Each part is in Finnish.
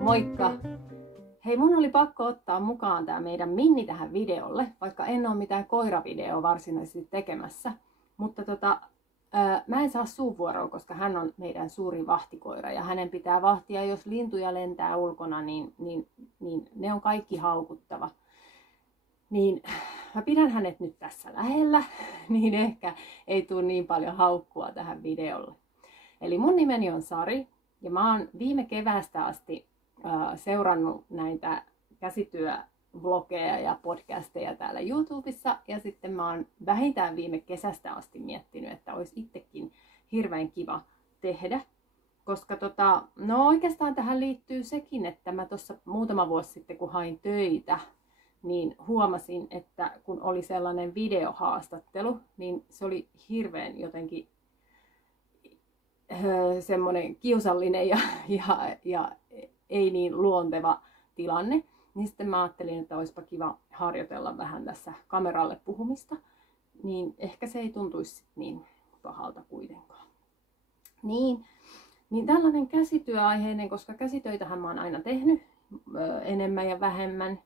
Moikka! Hei, mun oli pakko ottaa mukaan tää meidän Minni tähän videolle, vaikka en ole mitään koiravideoa varsinaisesti tekemässä. Mutta mä en saa suuvuoroa, koska hän on meidän suuri vahtikoira ja hänen pitää vahtia, jos lintuja lentää ulkona, niin ne on kaikki haukuttava. Niin mä pidän hänet nyt tässä lähellä, niin ehkä ei tule niin paljon haukkua tähän videolle. Eli mun nimeni on Sari ja mä oon viime keväästä asti seurannut näitä käsityövlogeja ja podcasteja täällä YouTubessa ja sitten mä oon vähintään viime kesästä asti miettinyt, että olisi itsekin hirveän kiva tehdä, koska no oikeastaan tähän liittyy sekin, että mä tuossa muutama vuosi sitten kun hain töitä, niin huomasin, että kun oli sellainen videohaastattelu, niin se oli hirveän jotenkin semmoinen kiusallinen ja ei niin luonteva tilanne, niin sitten mä ajattelin, että olisipa kiva harjoitella vähän tässä kameralle puhumista, niin ehkä se ei tuntuisi niin pahalta kuitenkaan. Niin tällainen käsityöaiheinen, koska käsitöitähän mä oon aina tehnyt enemmän ja vähemmän.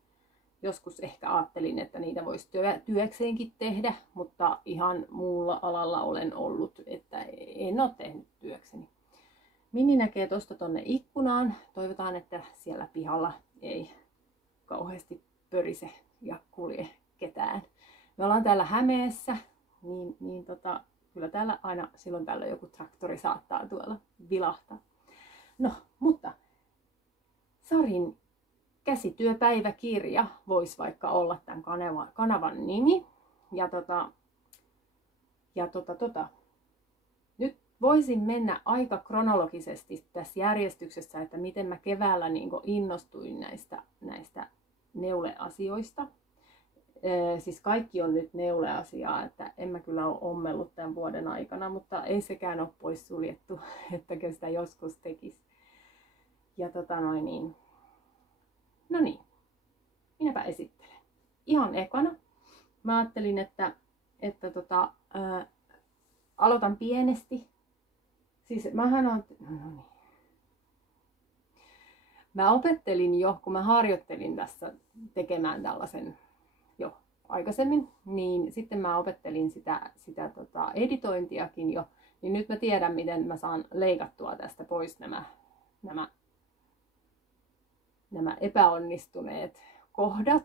Joskus ehkä ajattelin, että niitä voisi työkseenkin tehdä, mutta ihan muulla alalla olen ollut, että en ole tehnyt työkseni. Minni näkee tuosta tonne ikkunaan. Toivotaan, että siellä pihalla ei kauheasti pörise ja kulje ketään. Me ollaan täällä Hämeessä, niin kyllä täällä aina silloin tällöin joku traktori saattaa tuolla vilahtaa. No, mutta Sarin käsityöpäiväkirja voisi vaikka olla tämän kanavan nimi. Nyt voisin mennä aika kronologisesti tässä järjestyksessä, että miten mä keväällä innostuin näistä neuleasioista. Siis kaikki on nyt neuleasiaa, että en mä kyllä ole ommellut tämän vuoden aikana, mutta ei sekään ole pois suljettu, ettäkö sitä joskus tekisi. Ja no niin, minäpä esittelen. Ihan ekana mä ajattelin, että aloitan pienesti. Siis mä opettelin jo, kun mä harjoittelin tässä tekemään tällaisen jo aikaisemmin, niin sitten mä opettelin sitä editointiakin jo, niin nyt mä tiedän, miten mä saan leikattua tästä pois nämä epäonnistuneet kohdat,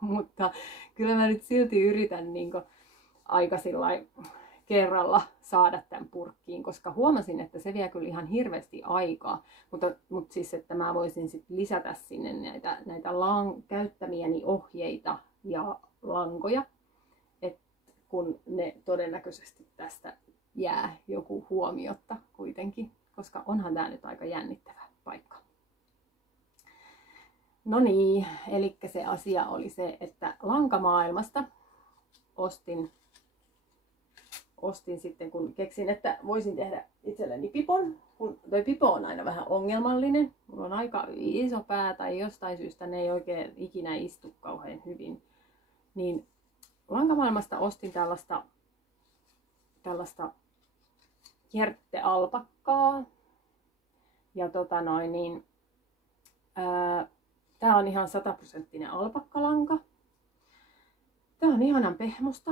mutta kyllä mä nyt silti yritän aika sillain kerralla saada tämän purkkiin, koska huomasin, että se vie kyllä ihan hirveästi aikaa, mutta siis, että mä voisin sitten lisätä sinne näitä käyttämiäni ohjeita ja lankoja, että kun ne todennäköisesti tästä jää joku huomiotta kuitenkin, koska onhan tämä nyt aika jännittävä paikka. No niin, eli se asia oli se, että lankamaailmasta ostin sitten, kun keksin, että voisin tehdä itselleni pipon, kun toi pipo on aina vähän ongelmallinen. Mulla on aika iso pää tai jostain syystä ne ei oikein ikinä istu kauhean hyvin. Niin lankamaailmasta ostin tällaista kierttealpakkaa. Ja tää on ihan 100% alpakkalanka. Tää on ihanan pehmosta.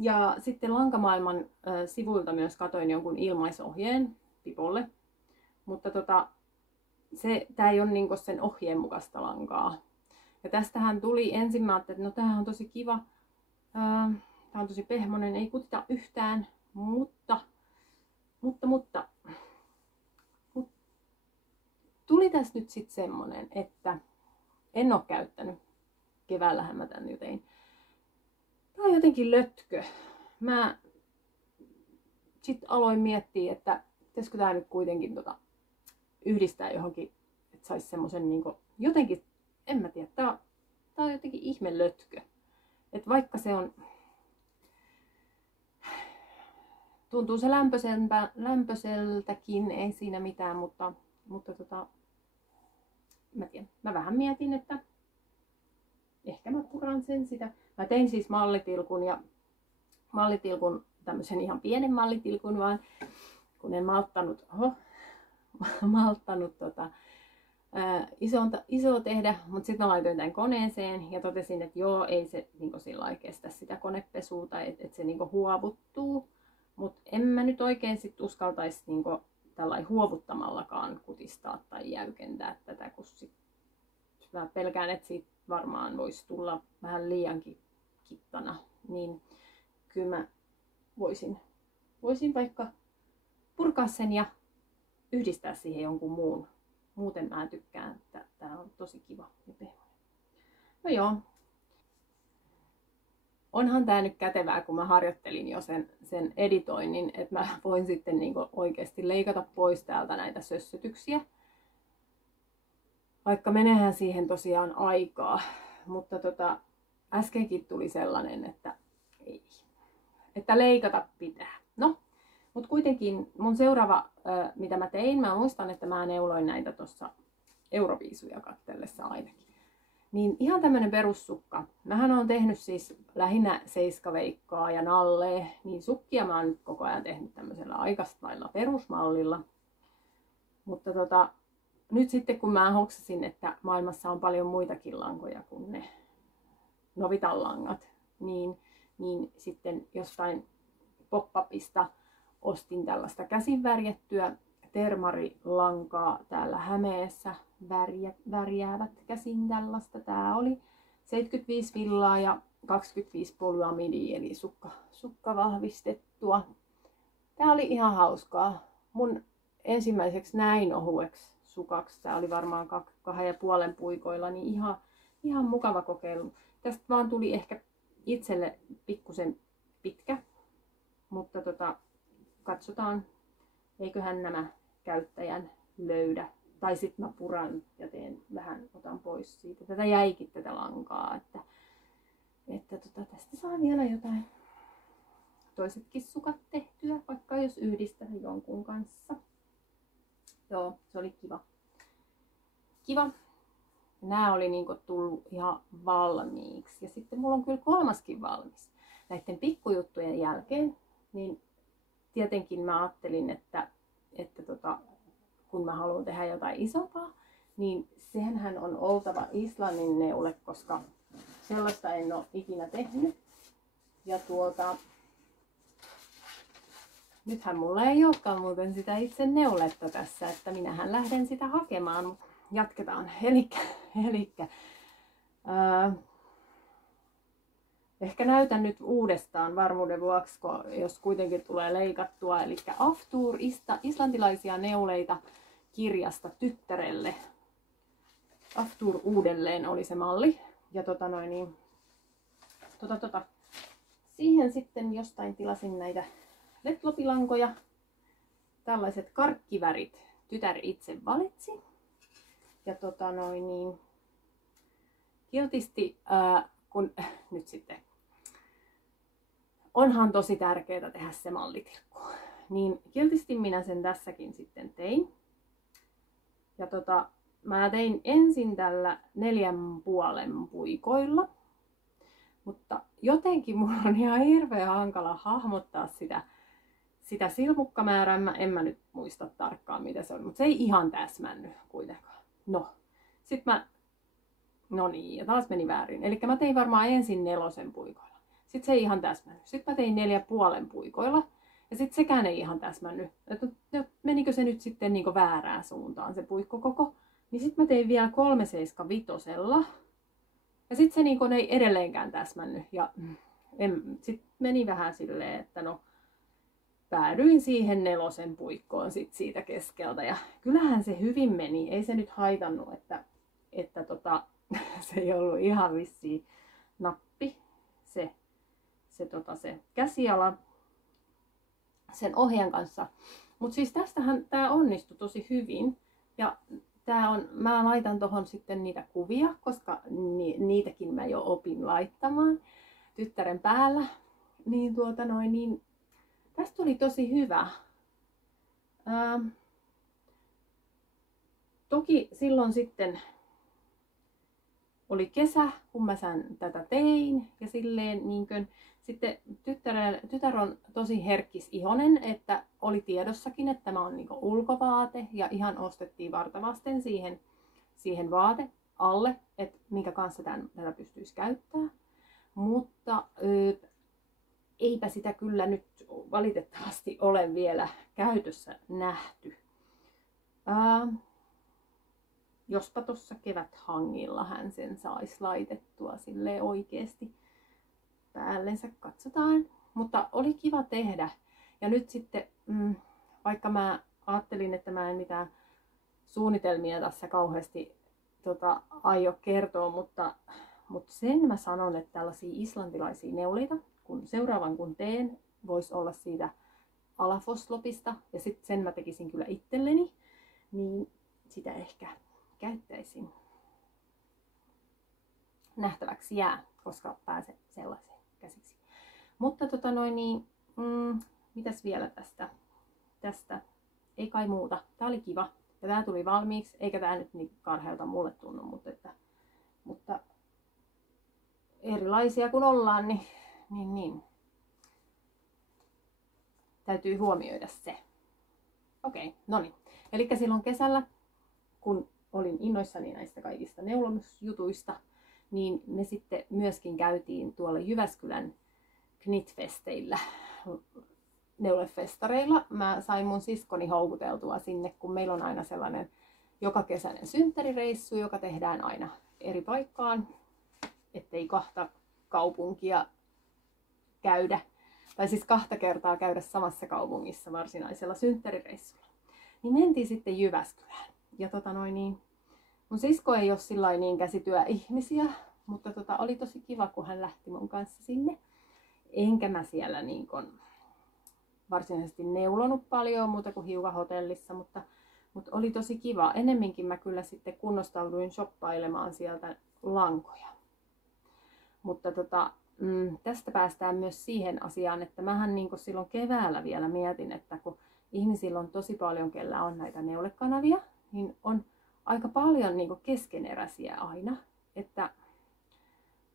Ja sitten lankamaailman sivuilta myös katoin jonkun ilmaisohjeen pipolle. Mutta tää ei ole sen ohjeen mukaista lankaa. Ja tästähän tuli ensin, mä ajattelin, että no tämähän on tosi kiva. Tää on tosi pehmonen, ei kutita yhtään. Mutta tuli tässä nyt sitten semmonen, että en ole käyttänyt. Keväällähän mä tän jo tein. Tää on jotenkin lötkö. Mä sitten aloin miettiä, että pitäisikö tää nyt kuitenkin yhdistää johonkin, että sais semmosen jotenkin, en mä tiedä, tää on jotenkin ihme lötkö. Et vaikka se on, tuntuu se lämpöiseltäkin, ei siinä mitään, mutta mutta mä vähän mietin, että ehkä mä puran sen sitä. Mä tein siis mallitilkun, tämmöisen ihan pienen mallitilkun vaan, kun en malttanut isoa tehdä, mutta sitten mä laitoin tämän koneeseen ja totesin, että joo, ei se niinku sillä kestä sitä konepesuuta, että se niinku huovuttuu. Mutta en mä nyt oikein sit uskaltaisi niinku tällainen huovuttamallakaan kutistaa tai jäykentää tätä, kun mä pelkään, että siitä varmaan voisi tulla vähän liiankin kittana. Niin kyllä mä voisin vaikka purkaa sen ja yhdistää siihen jonkun muun. Muuten mä tykkään, että tää on tosi kiva ja pehmoinen. No joo. Onhan tää nyt kätevää, kun mä harjoittelin jo sen editoinnin, että mä voin sitten niinku oikeasti leikata pois täältä näitä sössötyksiä. Vaikka menehän siihen tosiaan aikaa, mutta äskenkin tuli sellainen, että ei. Että leikata pitää. No, mutta kuitenkin mun seuraava, mitä mä tein, mä muistan, että mä neuloin näitä tuossa Euroviisuja katsellessa ainakin. Niin ihan tämmönen perussukka. Mähän oon tehnyt siis lähinnä seiskaveikkaa ja nallee, niin sukkia mä oon nyt koko ajan tehnyt tämmöisellä aikaslailla perusmallilla. Mutta nyt sitten kun mä hoksasin, että maailmassa on paljon muitakin lankoja kuin ne Novitan langat, niin sitten jostain pop-upista ostin tällaista käsin värjättyä termarilankaa täällä Hämeessä, värjäävät käsin tällaista. Tää oli 75 villaa ja 25 polyamidia, eli sukka vahvistettua. Tää oli ihan hauskaa. Mun ensimmäiseksi näin ohueksi sukaksi, tää oli varmaan 2,5 puikoilla, niin ihan mukava kokeilu. Tästä vaan tuli ehkä itselle pikkusen pitkä, mutta katsotaan, eiköhän nämä käyttäjän löydä. Tai sitten mä puran ja otan pois siitä. Tätä jäikin tätä lankaa, että tästä saa vielä jotain toisetkin sukat tehtyä, vaikka jos yhdistää jonkun kanssa. Joo, se oli kiva. Nämä oli niinku tullut ihan valmiiksi. Ja sitten mulla on kyllä kolmaskin valmis. Näiden pikkujuttujen jälkeen, niin tietenkin mä ajattelin, että kun mä haluan tehdä jotain isompaa, niin senhän on oltava Islannin neule, koska sellaista en ole ikinä tehnyt. Ja nythän mulla ei olekaan muuten sitä itse neuletta tässä, että minähän lähden sitä hakemaan, mutta jatketaan. Elikkä ehkä näytän nyt uudestaan varmuuden vuoksi, jos kuitenkin tulee leikattua. Eli Aftur, islantilaisia neuleita kirjasta tyttärelle. Aftur uudelleen oli se malli. Ja siihen sitten jostain tilasin näitä letlopilankoja. Tällaiset karkkivärit tytär itse valitsi. Ja kiltisti, kun nyt sitten onhan tosi tärkeää tehdä se mallitilkku. Niin kiltisti minä sen tässäkin sitten tein. Ja mä tein ensin tällä 4,5 puikoilla. Mutta jotenkin mulla on ihan hirveän hankala hahmottaa sitä silmukkamäärää. En mä nyt muista tarkkaan mitä se on, mutta se ei ihan täsmännyt kuitenkaan. No niin, ja taas meni väärin. Eli mä tein varmaan ensin 4 puikoilla. Sitten se ei ihan täsmännyt. Sitten mä tein 4,5 puikoilla. Ja sitten sekään ei ihan täsmännyt. Että menikö se nyt sitten niinku väärään suuntaan se puikkokoko. Niin sitten mä tein vielä 3,75. Ja sitten se niinku ei edelleenkään täsmännyt. Ja sitten meni vähän silleen, että päädyin siihen 4 puikkoon sit siitä keskeltä. Ja kyllähän se hyvin meni. Ei se nyt haitannut, että se ei ollut ihan vissiin nappi. Se käsiala sen ohjan kanssa. Mutta siis tästähän tää onnistui tosi hyvin. Ja mä laitan tohon sitten niitä kuvia, koska niitäkin mä jo opin laittamaan tyttären päällä. Niin tästä tuli tosi hyvä. toki silloin sitten oli kesä, kun mä tätä tein ja silleen niin kuin, sitten tytär on tosi herkkisihonen, että oli tiedossakin, että tämä on niin kuin ulkovaate ja ihan ostettiin vartavasten siihen vaate alle, että minkä kanssa tätä pystyisi käyttämään. Mutta eipä sitä kyllä nyt valitettavasti ole vielä käytössä nähty. Jospa tuossa keväthangilla hän sen saisi laitettua silleen oikeesti päällensä, katsotaan. Mutta oli kiva tehdä. Ja nyt sitten, vaikka mä ajattelin, että mä en mitään suunnitelmia tässä kauheasti aio kertoa, mutta sen mä sanon, että tällaisia islantilaisia neuleita, seuraavan kun teen, voisi olla siitä Alafoslopista, ja sitten sen mä tekisin kyllä itselleni, niin sitä ehkä käyttäisin. Nähtäväksi jää, koska pääsen sellaiseen käsiksi. Mutta mitäs vielä tästä? Ei kai muuta. Tää oli kiva. Ja tää tuli valmiiksi, eikä tää nyt niin karhealta mulle tunnu, mutta erilaisia kun ollaan, niin täytyy huomioida se. Okei, no niin. Elikkä silloin kesällä, kun olin innoissani näistä kaikista neulonnusjutuista, niin me sitten myöskin käytiin tuolla Jyväskylän Knitfesteillä, neulefestareilla. Mä sain mun siskoni houkuteltua sinne, kun meillä on aina sellainen jokakesäinen synttärireissu, joka tehdään aina eri paikkaan, ettei 2 kaupunkia käydä, tai siis 2 kertaa käydä samassa kaupungissa varsinaisella synttärireissulla. Niin mentiin sitten Jyväskylään. Ja mun sisko ei ole sillain niin käsityöihmisiä, mutta oli tosi kiva, kun hän lähti mun kanssa sinne. Enkä mä siellä niin kun varsinaisesti neulonut paljon muuta kuin hiukan hotellissa, mutta oli tosi kiva. Ennemminkin mä kyllä sitten kunnostauduin shoppailemaan sieltä lankoja. Mutta tästä päästään myös siihen asiaan, että mähän niin kun silloin keväällä vielä mietin, että kun ihmisillä on tosi paljon, kellä on näitä neulekanavia, niin on aika paljon niin kun keskeneräisiä aina. Että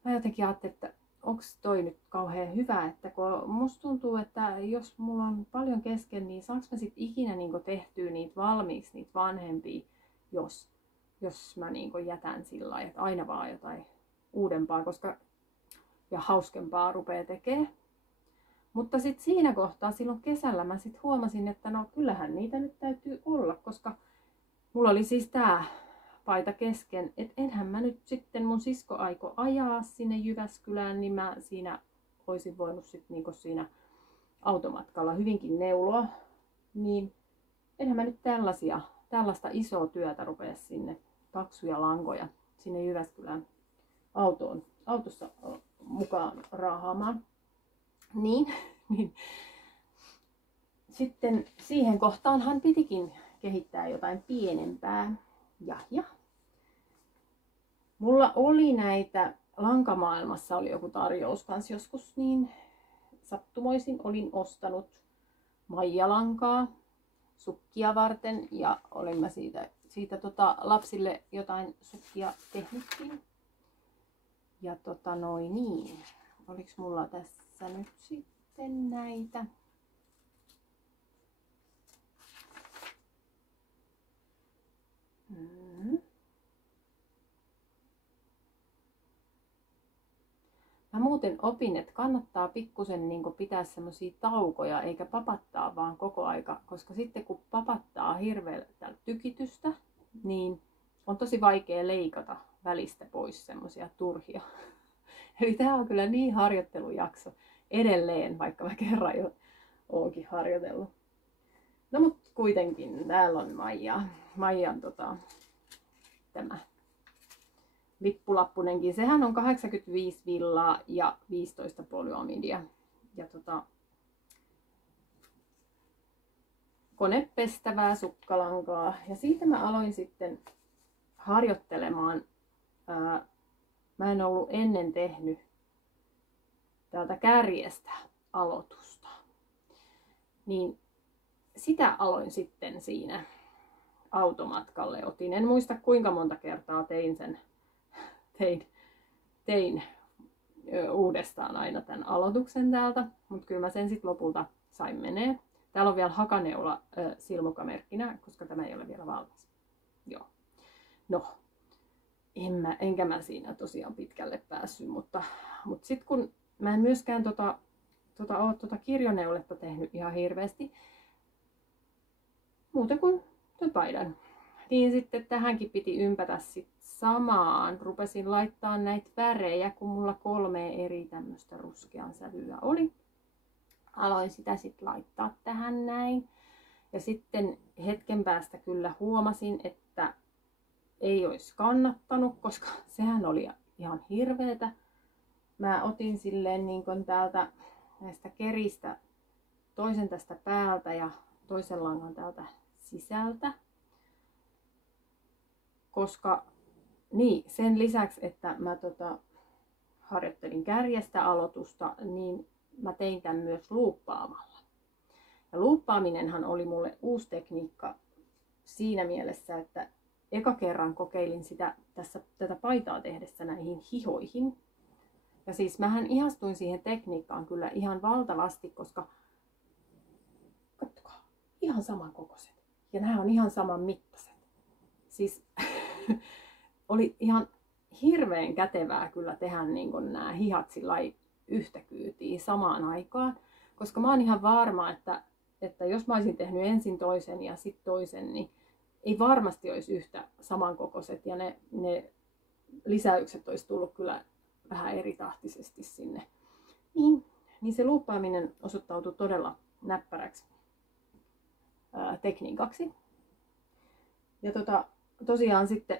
mä jotenkin ajattelin, että onko toi nyt kauhean hyvä, että kun musta tuntuu, että jos mulla on paljon kesken, niin saanko mä sit ikinä niin kun tehtyä niitä valmiiksi, niitä vanhempia, jos mä niin kun jätän sillä lailla, että aina vaan jotain uudempaa ja hauskempaa rupeaa tekemään. Mutta sitten siinä kohtaa silloin kesällä mä sit huomasin, että no kyllähän niitä nyt täytyy olla, koska mulla oli siis tää paita kesken, että enhän mä nyt sitten, mun sisko aiko ajaa sinne Jyväskylään, niin mä siinä olisin voinut sitten niinku siinä automatkalla hyvinkin neuloa, niin enhän mä nyt tällaista isoa työtä rupea sinne paksuja lankoja sinne Jyväskylään autossa mukaan raahaamaan. Niin. Sitten siihen kohtaanhan pitikin kehittää jotain pienempää. Ja. Mulla oli näitä, lankamaailmassa oli joku tarjous kanssa joskus, niin sattumoisin olin ostanut maijalankaa sukkia varten ja olin mä siitä lapsille jotain sukkia tehnytkin. Ja oliks mulla tässä nyt sitten näitä? Mä muuten opin, että kannattaa pikkusen niin pitää semmosia taukoja eikä papattaa vaan koko aika, koska sitten kun papattaa hirveältä tykitystä, niin on tosi vaikea leikata välistä pois semmosia turhia. Eli tää on kyllä niin harjoittelujakso edelleen, vaikka mä kerran jo oonkin harjoitellut. No mut kuitenkin, täällä on Maijan tämä lippulappunenkin. Sehän on 85 villaa ja 15 polyamidia. Ja konepestävää sukkalankaa. Ja siitä mä aloin sitten harjoittelemaan. Mä en ollut ennen tehnyt täältä kärjestä aloitusta. Niin sitä aloin sitten siinä automatkalle otin. En muista kuinka monta kertaa tein uudestaan aina tämän aloituksen täältä, mutta kyllä mä sen sitten lopulta sain menee. Täällä on vielä hakaneula silmukamerkkinä, koska tämä ei ole vielä valmis. Joo. No, enkä mä siinä tosiaan pitkälle päässyt, mutta sitten kun mä en myöskään ole kirjoneuletta tehnyt ihan hirveästi, muuten kuin tuon paidan, niin sitten tähänkin piti ympätä sit samaan. Rupesin laittaa näitä värejä, kun mulla 3 eri tämmöistä ruskean sävyä oli. Aloin sitä sitten laittaa tähän näin. Ja sitten hetken päästä kyllä huomasin, että ei olisi kannattanut, koska sehän oli ihan hirveetä. Mä otin silleen niin kuin täältä näistä keristä toisen tästä päältä ja toisen langan täältä sisältä. Koska niin, sen lisäksi, että mä harjoittelin kärjestä aloitusta, niin mä tein tämän myös luuppaamalla. Ja luuppaaminenhan oli mulle uusi tekniikka siinä mielessä, että eka kerran kokeilin sitä tätä paitaa tehdessä näihin hihoihin. Ja siis mähän ihastuin siihen tekniikkaan kyllä ihan valtavasti, koska katsokaa, ihan saman kokoiset. Ja nämä on ihan saman mittaiset. Siis oli ihan hirveän kätevää kyllä tehdä niin kuin nämä hihat yhtä kyytiin samaan aikaan. Koska mä oon ihan varma, että jos mä olisin tehnyt ensin toisen ja sitten toisen, niin ei varmasti olisi yhtä samankokoiset. Ja ne lisäykset olisi tullut kyllä vähän eritahtisesti sinne. Niin se luuppaaminen osoittautui todella näppäräksi tekniikaksi. Ja tosiaan sitten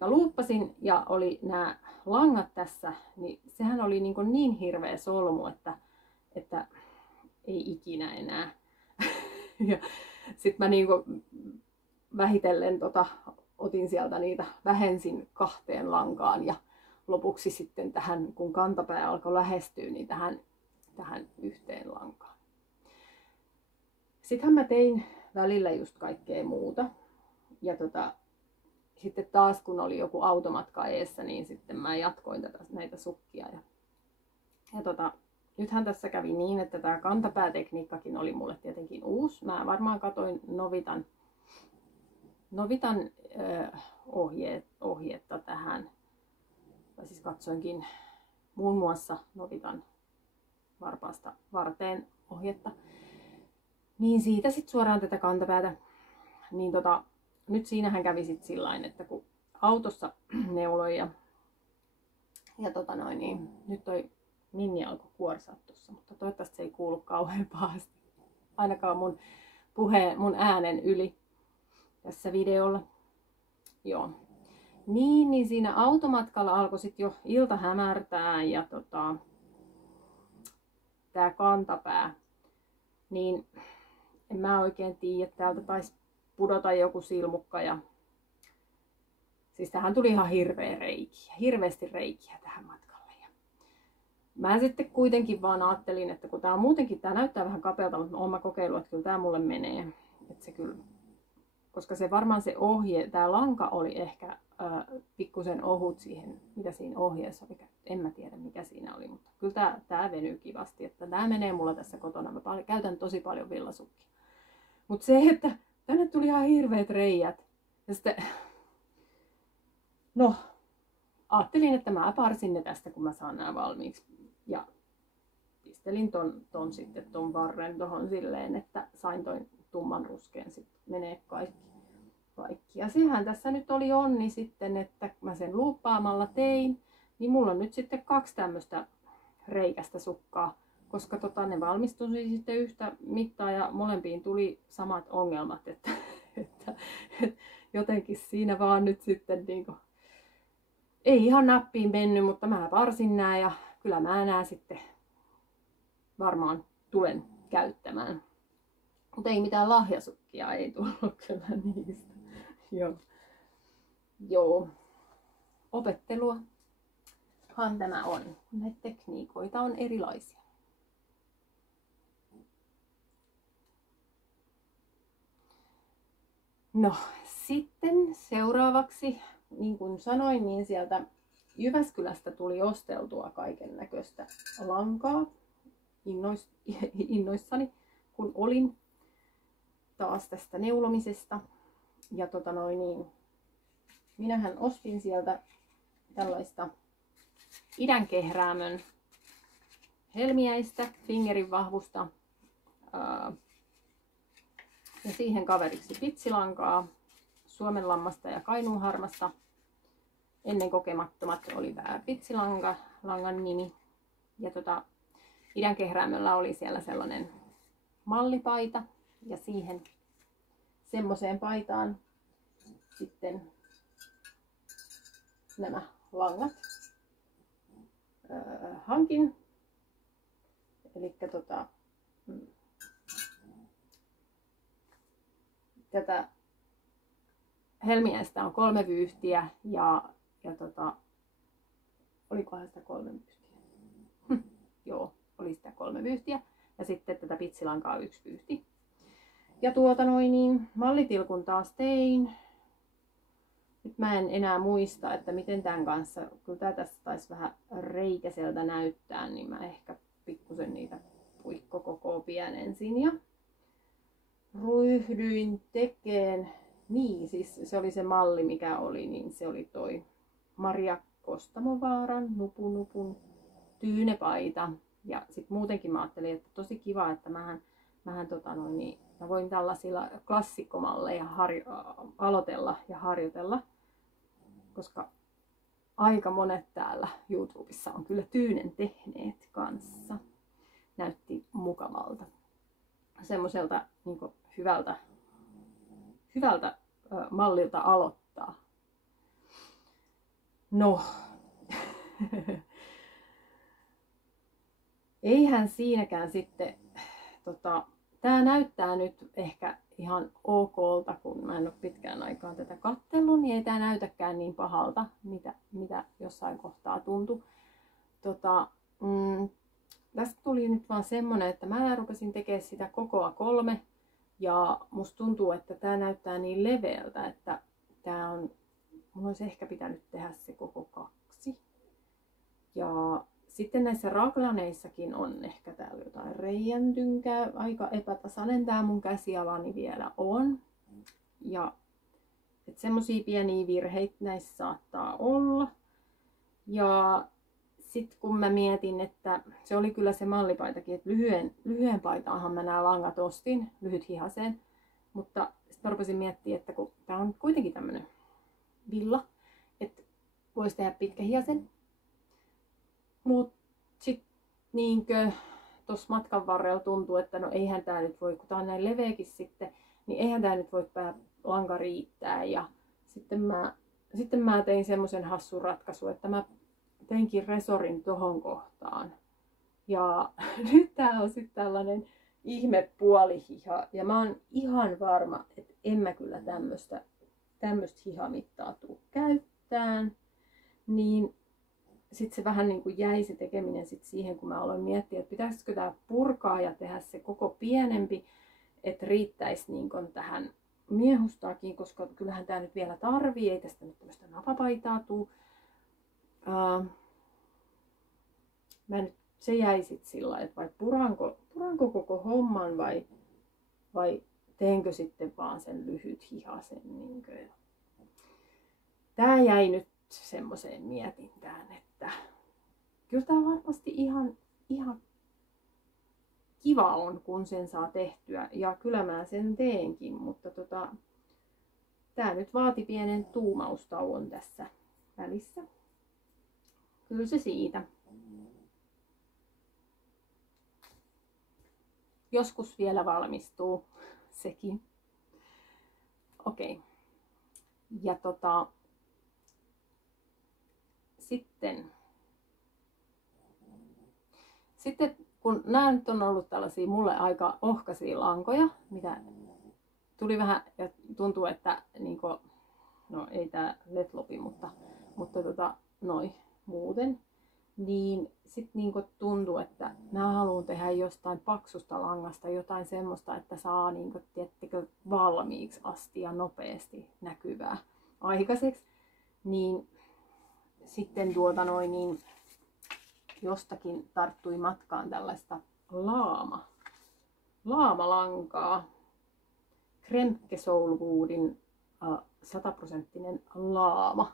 mä luuppasin ja oli nämä langat tässä, niin sehän oli niin hirveä solmu, että ei ikinä enää. Ja sitten mä vähitellen otin sieltä niitä, vähensin 2 lankaan ja lopuksi sitten tähän, kun kantapää alkoi lähestyä, niin tähän 1 lankaan. Sittenhän mä tein välillä just kaikkea muuta. Ja sitten taas kun oli joku automatka eessä, niin sitten mä jatkoin näitä sukkia. Ja nythän tässä kävi niin, että tämä kantapäätekniikkakin oli mulle tietenkin uusi. Mä varmaan katoin Novitan ohjetta tähän. Tai siis katsoinkin muun muassa Novitan varpaasta varteen ohjetta. Niin siitä sitten suoraan tätä kantapäätä. Niin nyt siinähän kävi sitten sillain, että kun autossa neuloi ja niin nyt toi Minni alkoi kuorsaa tuossa, mutta toivottavasti se ei kuulu kauhean pahasti. Ainakaan mun äänen yli tässä videolla. Joo. Niin siinä automatkalla alkoi sitten jo ilta hämärtää ja tää kantapää. Niin en mä oikein tiedä, täältä taisi pudota joku silmukka ja siis tähän tuli ihan hirveästi reikiä tähän matkalle. Ja mä sitten kuitenkin vaan ajattelin, että kun tää näyttää vähän kapealta, mutta oon mä kokeillut, että kyllä tää mulle menee. Että se kyllä, koska se varmaan se ohje, tää lanka oli ehkä pikkusen ohut siihen, mitä siinä ohjeessa oli. En mä tiedä mikä siinä oli, mutta kyllä tää venyy kivasti, että tää menee mulla tässä kotona. Mä käytän tosi paljon villasukkia. Mutta se, että tänne tuli ihan hirveät reijät. Ja sitten, no, ajattelin, että mä parsin ne tästä, kun mä saan nämä valmiiksi. Ja pistelin ton varren tohon silleen, että sain ton tumman ruskeen sitten menee kaikki. Ja sehän tässä nyt oli onni sitten, että mä sen luuppaamalla tein. Niin mulla on nyt sitten 2 tämmöistä reikästä sukkaa. Koska ne valmistui sitten yhtä mittaa ja molempiin tuli samat ongelmat, että jotenkin siinä vaan nyt sitten ei ihan nappiin mennyt, mutta mä parsin nää ja kyllä mä nää sitten varmaan tulen käyttämään. Mutta ei mitään lahjasukkia ei tullut kyllä niistä. Joo. Opetteluahan tämä on. Näitä tekniikoita on erilaisia. No sitten seuraavaksi, niin kuin sanoin, niin sieltä Jyväskylästä tuli osteltua kaiken näköistä lankaa innoissani, kun olin taas tästä neulomisesta. Ja minähän ostin sieltä tällaista idänkehräämön helmiäistä fingerin vahvusta ja siihen kaveriksi pitsilankaa, suomenlammasta ja kainuunharmasta. Ennen kokemattomat oli tämä pitsilangan nimi. Ja idänkehräämöllä oli siellä sellainen mallipaita ja siihen semmoiseen paitaan sitten nämä langat hankin. Eli tätä helmiäistä on 3 vyyhtiä ja olikohan sitä 3 vyyhtiä? Joo, oli sitä 3 vyyhtiä ja sitten tätä pitsilankaa 1 vyyhti. Ja mallitilkun taas tein. Nyt mä en enää muista, että miten tämän kanssa, kun tää tässä taisi vähän reikäseltä näyttää, niin mä ehkä pikkusen niitä puikkokoko pienensin ja ryhdyin tekemään. Niin, siis se oli se malli mikä oli, niin se oli toi Maria Kostamovaaran Nupun tyynepaita. Ja sit muutenkin mä ajattelin, että tosi kiva, että mä voin tällaisilla klassikkomalleja aloitella ja harjoitella, koska aika monet täällä YouTubessa on kyllä tyynen tehneet kanssa. Näytti mukavalta. Semmoiselta niin hyvältä mallilta aloittaa. No, eihän siinäkään sitten, tää näyttää nyt ehkä ihan okolta, kun mä en ole pitkään aikaan tätä katsellut, niin ei tää näytäkään niin pahalta, mitä jossain kohtaa tuntui. Tästä tuli nyt vaan semmonen, että mä rupesin tekemään sitä kokoa 3 ja musta tuntuu, että tää näyttää niin leveältä, että mun olisi ehkä pitänyt tehdä se koko 2. Ja sitten näissä raglaneissakin on ehkä täällä jotain reiäntynkää. Aika epätasainen tää mun käsialani vielä on. Ja semmosia pieniä virheitä näissä saattaa olla. Ja sitten kun mä mietin, että se oli kyllä se mallipaitakin, että lyhyen paitaanhan mä nämä langat ostin, lyhyt hihaseen. Mutta sitten mä rupesin miettimään, että kun tää on kuitenkin tämmönen villa, että voisi tehdä pitkä hihasen. Mut sit niinkö tossa matkan varrella tuntuu, että no eihän tää nyt voi, kun tää on näin leveäkin sitten, niin eihän tää nyt voi lanka riittää. Ja sitten mä tein semmosen hassun ratkaisun, että mä teinkin resorin tohon kohtaan. Ja nyt tää on sitten tällainen ihme puolihiha. Ja mä oon ihan varma, että en mä kyllä tämmöstä hihamittaa tuu käyttään. Niin sitten se vähän niin kuin jäi se tekeminen sit siihen, kun mä aloin miettiä, että pitäisikö tää purkaa ja tehdä se koko pienempi, että riittäisi niin kuin tähän miehustaakin, koska kyllähän tää nyt vielä tarvii, ei tästä nyt tämmöistä napapaitaa tuu. Se jäi sitten sillä lailla, että vai puranko koko homman vai teenkö sitten vaan sen lyhyt hihasen. Tää jäi nyt semmoiseen mietintään, että kyllä tää varmasti ihan kiva on, kun sen saa tehtyä. Ja kyllä mä sen teenkin, mutta tää nyt vaati pienen tuumaustauon tässä välissä. Kyllä se siitä. Joskus vielä valmistuu sekin. Okei. Ja sitten kun nämä nyt on ollut tällaisia mulle aika ohkaisia lankoja, mitä tuli vähän ja tuntuu, että niinku, no ei tää letlopi, mutta noi muuten, niin sitten niinku tuntuu, että mä haluan tehdä jostain paksusta langasta jotain semmoista, että saa niinku, tiettekö, valmiiksi asti ja nopeasti näkyvää aikaiseksi. Niin sitten niin jostakin tarttui matkaan tällaista laamalankaa. Kremke Soulwoodin 100% laama.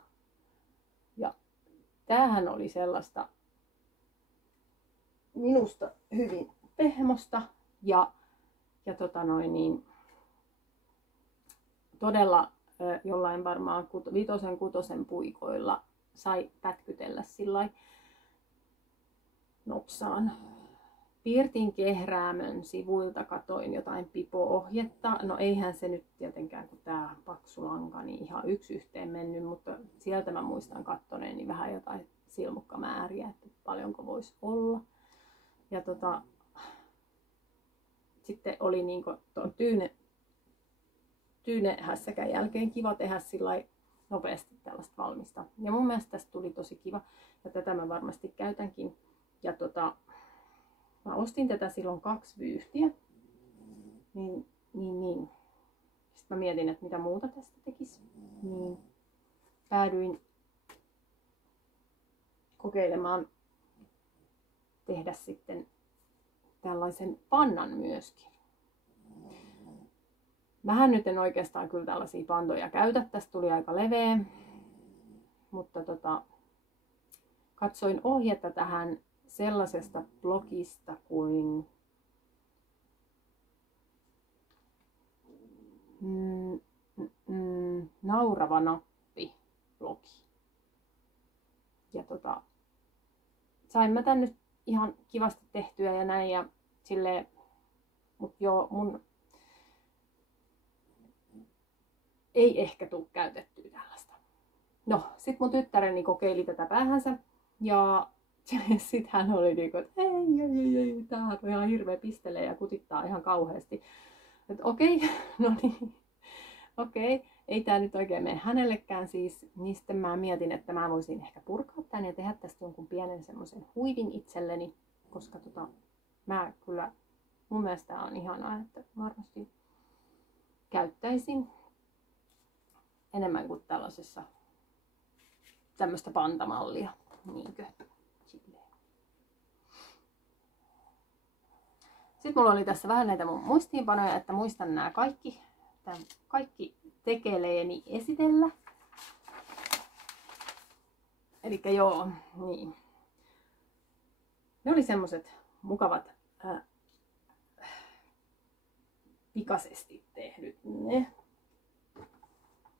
Ja tämähän oli sellaista minusta hyvin pehmosta ja todella jollain varmaan 5-6 puikoilla sai pätkytellä sillai nopsaan. Piirtin Kehräämön sivuilta, katoin jotain pipo-ohjetta. No eihän se nyt tietenkään, kun tää paksu lanka, niin ihan yksi yhteen mennyt, mutta sieltä mä muistan kattoneeni vähän jotain silmukkamääriä, että paljonko voisi olla. Ja sitten oli niinku tuon tyynehässäkän jälkeen kiva tehdä sillai nopeasti tällaista valmista. Ja mun mielestä tästä tuli tosi kiva ja tätä mä varmasti käytänkin. Ja mä ostin tätä silloin 2 vyyhtiä. Niin. Sitten mä mietin, että mitä muuta tästä tekisi. Niin päädyin kokeilemaan tehdä sitten tällaisen pannan myöskin. Mähän nyt en oikeastaan kyllä tällaisia pantoja käytä. Tästä tuli aika leveä. Mutta katsoin ohjetta tähän sellaisesta blogista kuin Naurava nappi blogi. Ja sain mä tän nyt ihan kivasti tehtyä ja näin ja silleen, mut joo, mun ei ehkä tule käytettyä tällaista. No, sit mun tyttäreni kokeili tätä päähänsä ja sit hän oli niinku, että ei, tää on ihan hirveä pistelee ja kutittaa ihan kauheasti. Että okei, no niin, okei, ei tää nyt oikein mene hänellekään siis. Niin sitten mä mietin, että mä voisin ehkä purkaa tän ja tehdä tästä jonkun pienen semmoisen huivin itselleni. Koska mä kyllä, mun mielestä tää on ihanaa, että varmasti käyttäisin enemmän kuin tällaisessa tämmöistä pantamallia. Niinkö? Sitten mulla oli tässä vähän näitä mun muistiinpanoja, että muistan nämä kaikki tekeleeni esitellä. Elikkä joo, niin. Ne oli semmoset mukavat pikaisesti tehdyt ne.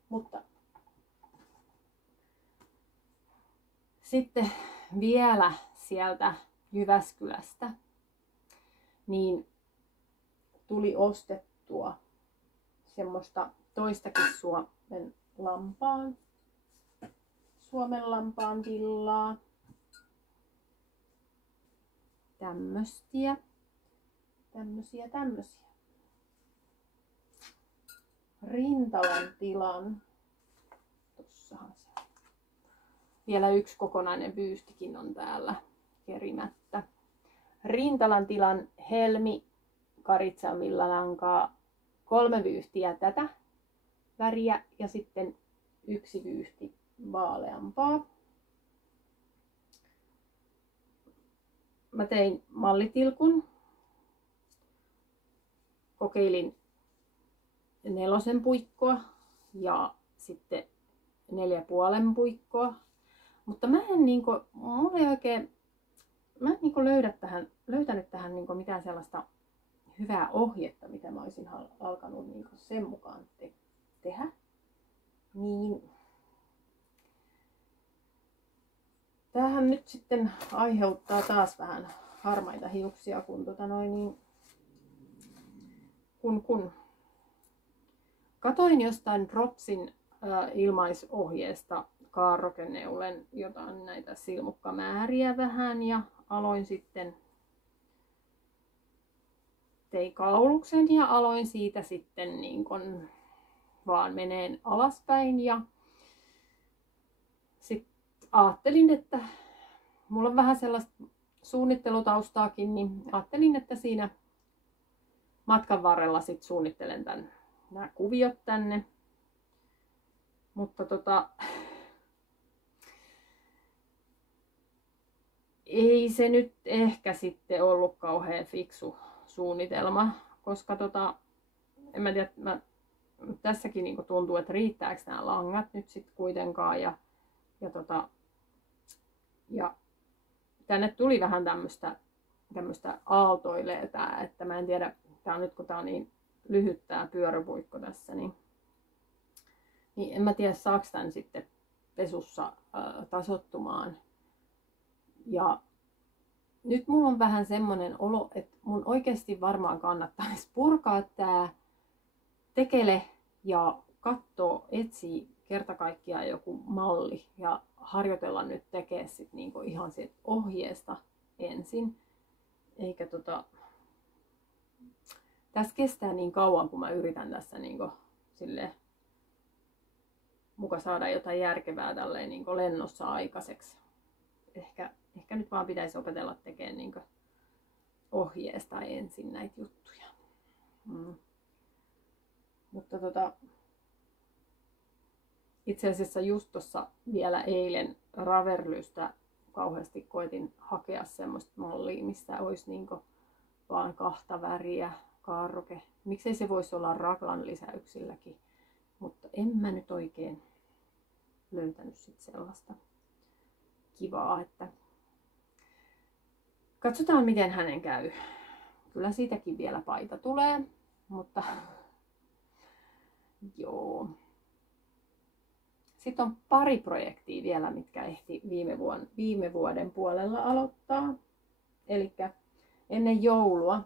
Mutta sitten vielä sieltä Jyväskylästä niin tuli ostettua semmoista toistakin Suomen lampaan villaa. Tämmösiä. Rintalan tilan. Tossahan se on. Vielä yksi kokonainen vyyhtikin on täällä kerimättä. Rintalan tilan Helmi Karitsan villalankaa, 3 vyyhtiä tätä väriä ja sitten 1 vyyhti vaaleampaa. Mä tein mallitilkun. Kokeilin 4 puikkoa ja sitten 4,5 puikkoa. Mutta mä en löytänyt tähän mitään sellaista hyvää ohjetta, mitä mä olisin alkanut sen mukaan tehdä. Niin tämähän nyt sitten aiheuttaa taas vähän harmaita hiuksia, kun katoin jostain Dropsin ilmaisohjeesta Kaarrokeneulen jotain näitä silmukkamääriä vähän ja aloin sitten tein kauluksen ja aloin siitä sitten vaan meneen alaspäin ja sitten ajattelin, että mulla on vähän sellaista suunnittelutaustaakin, niin ajattelin, että siinä matkan varrella sit suunnittelen nämä kuviot tänne. Mutta ei se nyt ehkä sitten ollut kauhean fiksu suunnitelma, koska en mä tiedä, tässäkin niinku tuntuu, että riittääkö nämä langat nyt sitten kuitenkaan ja tänne tuli vähän tämmöistä aaltoilee tää, että mä en tiedä, tää on nyt kun tää on niin lyhyt tää pyöräpuikko tässä, niin en mä tiedä saaks tän sitten pesussa tasottumaan. Ja nyt mulla on vähän semmonen olo, että mun oikeasti varmaan kannattaisi purkaa tää tekele ja etsiä kerta kaikkiaan joku malli ja harjoitella nyt tekee sit niinku ihan siitä ohjeesta ensin. Eikä tässä kestää niin kauan, kun mä yritän tässä niinku silleen muka saada jotain järkevää tälleen niinku lennossa aikaiseksi. Ehkä nyt vaan pitäisi opetella tekemään niinku ohjeesta ensin näitä juttuja. Mutta itse asiassa just tuossa vielä eilen Ravelrystä kauheasti koitin hakea semmoista mallia, mistä olisi niinku vaan 2 väriä, kaarroke. Miksei se voisi olla raglan lisäyksilläkin, mutta en mä nyt oikein löytänyt sit sellaista kivaa, että katsotaan miten hänen käy. Kyllä siitäkin vielä paita tulee, mutta joo. Sitten on pari projektia vielä, mitkä ehti viime vuoden puolella aloittaa. Eli ennen joulua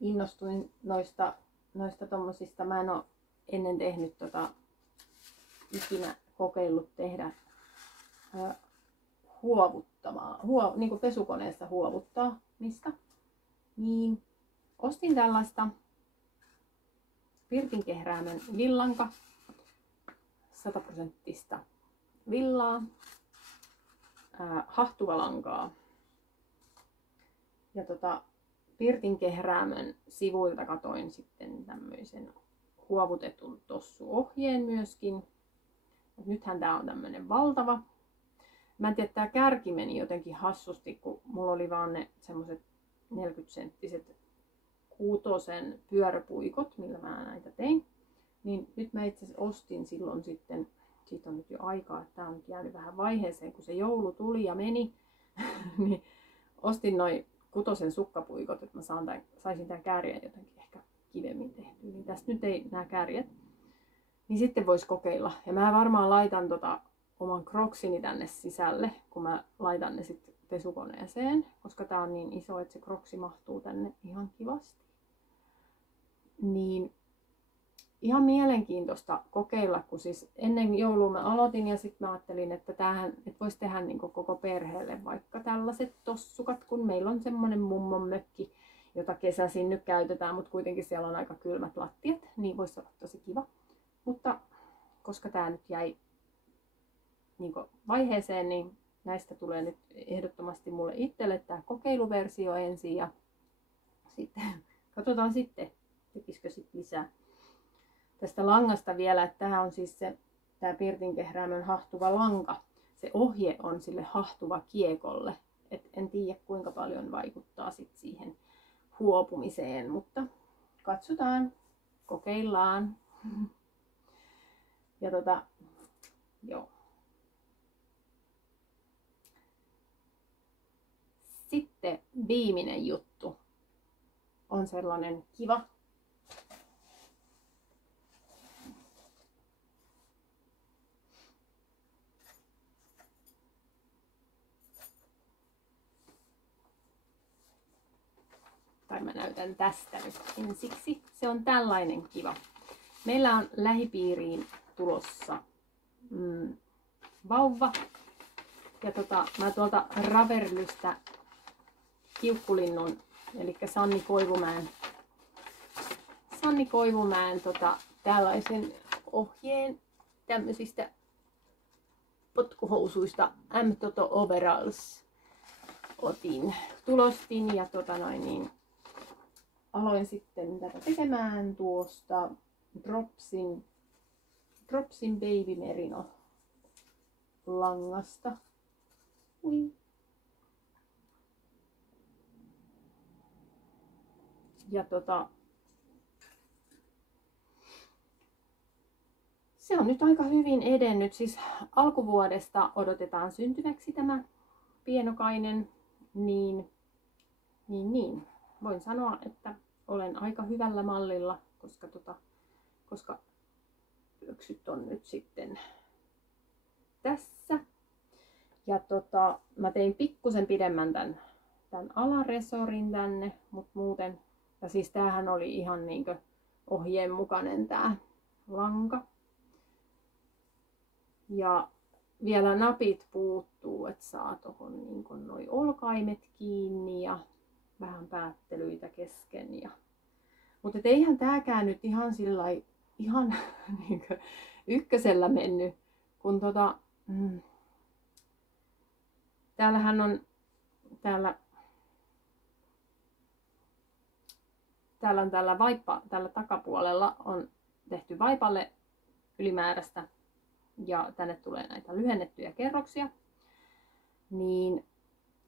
innostuin noista tommosista. Mä en ole ennen tehnyt ikinä kokeillut tehdä niin kuin pesukoneessa huovuttaa mistä. Niin ostin tällaista Pirtinkehräämön villanka, 100% villaa, hahtuvalankaa ja Pirtinkehräämön sivuilta katoin sitten tämmöisen huovutetun tossuohjeen myöskin. Nythän tää on tämmönen valtava. Mä en tiedä, tää kärki meni jotenkin hassusti, kun mulla oli vaan ne semmoset 40-senttiset 6 pyöräpuikot, millä mä näitä tein. Niin nyt mä itse asiassa ostin silloin sitten, siitä on nyt jo aikaa, että tää on nyt jäänyt vähän vaiheeseen, kun se joulu tuli ja meni. Niin ostin noin 6 sukkapuikot, että mä saisin tämän kärjen jotenkin ehkä kivemmin tehtyä. Niin tästä nyt ei nämä kärjet. Niin sitten vois kokeilla. Ja mä varmaan laitan oman kroksini tänne sisälle, kun mä laitan ne sitten pesukoneeseen, koska tää on niin iso, että se kroksi mahtuu tänne ihan kivasti. Niin ihan mielenkiintoista kokeilla, kun siis ennen joulua mä aloitin ja sitten mä ajattelin, että voisi tehdä niin koko perheelle vaikka tällaiset tossukat, kun meillä on semmonen mummon mökki, jota kesäisin nyt käytetään, mutta kuitenkin siellä on aika kylmät lattiat, niin voisi olla tosi kiva. Mutta koska tää nyt jäi niin vaiheeseen, niin näistä tulee nyt ehdottomasti mulle itselle tämä kokeiluversio ensin ja sitten katsotaan sitten, tekisikö sitten lisää. Tästä langasta vielä, että tämä on siis tämä Pirtinkehräämön hahtuva lanka. Se ohje on sille hahtuva kiekolle. Et en tiedä kuinka paljon vaikuttaa sit siihen huopumiseen, mutta katsotaan, kokeillaan. Ja joo. Sitten viimeinen juttu on sellainen kiva. Tai mä näytän tästä nyt ensiksi. Se on tällainen kiva. Meillä on lähipiiriin tulossa vauva. Ja mä tuolta Ravelrystä Kiukkulinnun, eli Sanni Koivumäen tällaisen ohjeen tämmöisistä potkuhousuista M-Toto Overalls tulostin ja aloin sitten tätä tekemään tuosta Dropsin Baby Merino langasta. Ui. Ja se on nyt aika hyvin edennyt. Siis alkuvuodesta odotetaan syntyväksi tämä pienokainen, niin. Voin sanoa, että olen aika hyvällä mallilla, koska pöksyt on nyt sitten tässä. Ja mä tein pikkusen pidemmän tämän alaresorin tänne, mutta muuten, ja siis tämähän oli ihan niinkö ohjeen mukainen tää lanka. Ja vielä napit puuttuu, että saa tohon niinkö noi olkaimet kiinni ja vähän päättelyitä kesken. Mutta eihän tääkään nyt ihan sillai, ihan niinkö ykkösellä mennyt, kun täällähän on tällä tällä takapuolella on tehty vaipalle ylimääräistä ja tänne tulee näitä lyhennettyjä kerroksia. Niin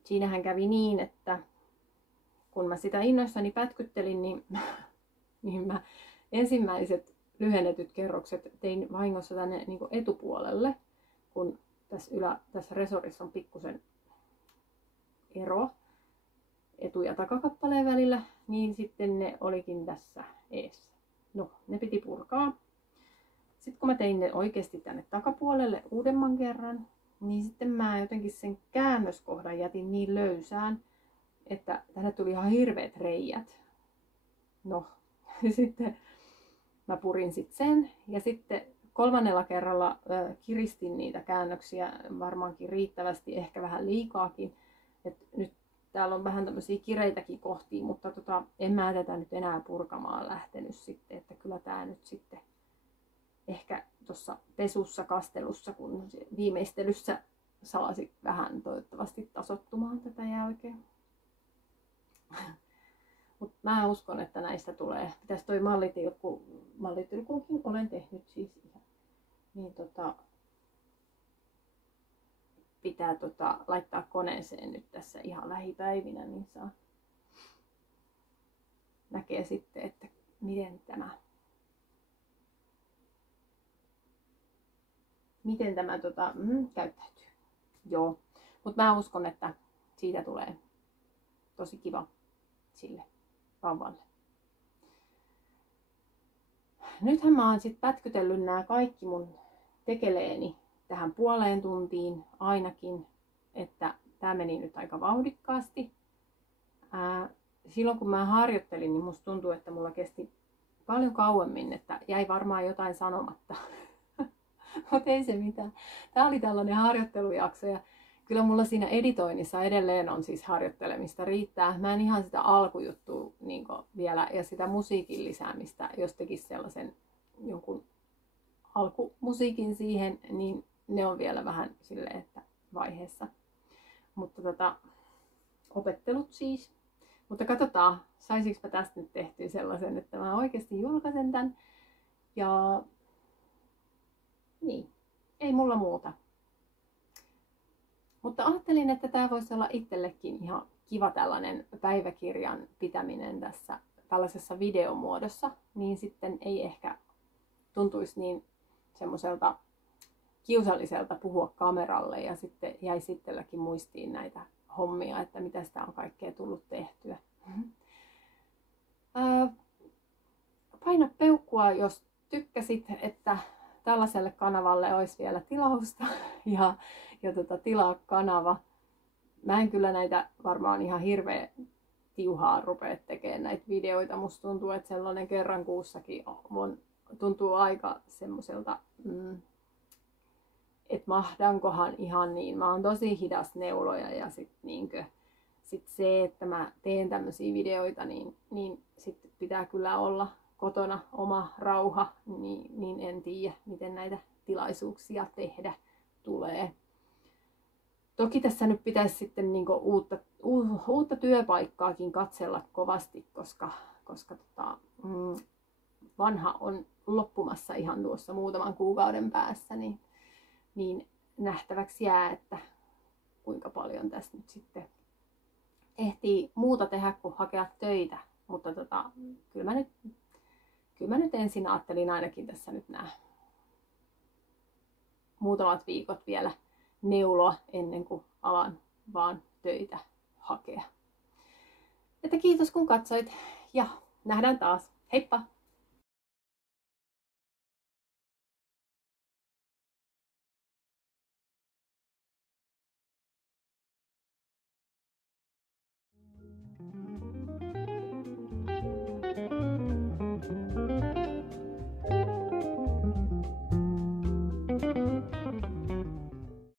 siinähän kävi niin, että kun mä sitä innoissani pätkyttelin, niin mä ensimmäiset lyhennetyt kerrokset tein vahingossa tänne niin kuin etupuolelle, kun tässä resorissa on pikkusen ero etu- ja takakappaleen välillä, niin sitten ne olikin tässä eessä. No, ne piti purkaa. Sitten kun mä tein ne oikeasti tänne takapuolelle uudemman kerran, niin sitten mä jotenkin sen käännöskohdan jätin niin löysään, että tänne tuli ihan hirveät reijät. No, sitten mä purin sen ja sitten kolmannella kerralla kiristin niitä käännöksiä varmaankin riittävästi, ehkä vähän liikaakin. Et nyt täällä on vähän tämmöisiä kireitäkin kohtia, mutta en mä tätä nyt enää purkamaan lähtenyt sitten, että kyllä tää nyt sitten ehkä tuossa pesussa, kastelussa, kun viimeistelyssä saasi vähän toivottavasti tasoittumaan tätä jälkeen. Mutta mä uskon, että näistä tulee. Pitäisi toi mallitilkuunkin olen tehnyt siis ihan. Niin pitää laittaa koneeseen nyt tässä ihan lähipäivinä, niin saa näkee sitten, että miten tämä käyttäytyy. Joo, mutta mä uskon, että siitä tulee tosi kiva sille vauvalle. Nythän mä oon sitten pätkytellyt nämä kaikki mun tekeleeni tähän puoleen tuntiin ainakin, että tää meni nyt aika vauhdikkaasti. Silloin kun mä harjoittelin, niin musta tuntuu, että mulla kesti paljon kauemmin, että jäi varmaan jotain sanomatta. Mutta ei se mitään. Tää oli tällainen harjoittelujakso ja kyllä mulla siinä editoinnissa edelleen on siis harjoittelemista riittää. Mä en ihan sitä alkujuttua niin vielä ja sitä musiikin lisäämistä, jos tekisi sellaisen jonkun alkumusiikin siihen, niin ne on vielä vähän silleen, että vaiheessa. Mutta opettelut siis. Mutta katsotaan, saisinko mä tästä nyt tehtyä sellaisen, että mä oikeasti julkaisen tän. Ja niin, ei mulla muuta. Mutta ajattelin, että tämä voisi olla itsellekin ihan kiva tällainen päiväkirjan pitäminen tässä tällaisessa videomuodossa, niin sitten ei ehkä tuntuisi niin semmoiselta kiusalliselta puhua kameralle ja sitten jäisi itselläkin muistiin näitä hommia, että mitä sitä on kaikkea tullut tehtyä. Paina peukkua, jos tykkäsit, että tällaiselle kanavalle olisi vielä tilausta ja tilaa kanava. Mä en kyllä näitä varmaan ihan hirveä tiuhaa rupea tekemään näitä videoita. Musta tuntuu, että sellainen kerran kuussakin tuntuu aika semmoiselta, että mahdankohan ihan niin. Mä oon tosi hidas neuloja ja sit se, että mä teen tämmöisiä videoita, niin sit pitää kyllä olla kotona oma rauha, niin en tiedä, miten näitä tilaisuuksia tehdä tulee. tulee. Toki tässä nyt pitäisi sitten niinku uutta työpaikkaakin katsella kovasti, koska vanha on loppumassa ihan tuossa muutaman kuukauden päässä, niin nähtäväksi jää, että kuinka paljon tässä nyt sitten ehtii muuta tehdä kuin hakea töitä. Mutta kyllä mä nyt ensin ajattelin ainakin tässä nyt nämä muutamat viikot vielä neuloa ennen kuin alan vaan töitä hakea. Että kiitos kun katsoit ja nähdään taas. Heippa!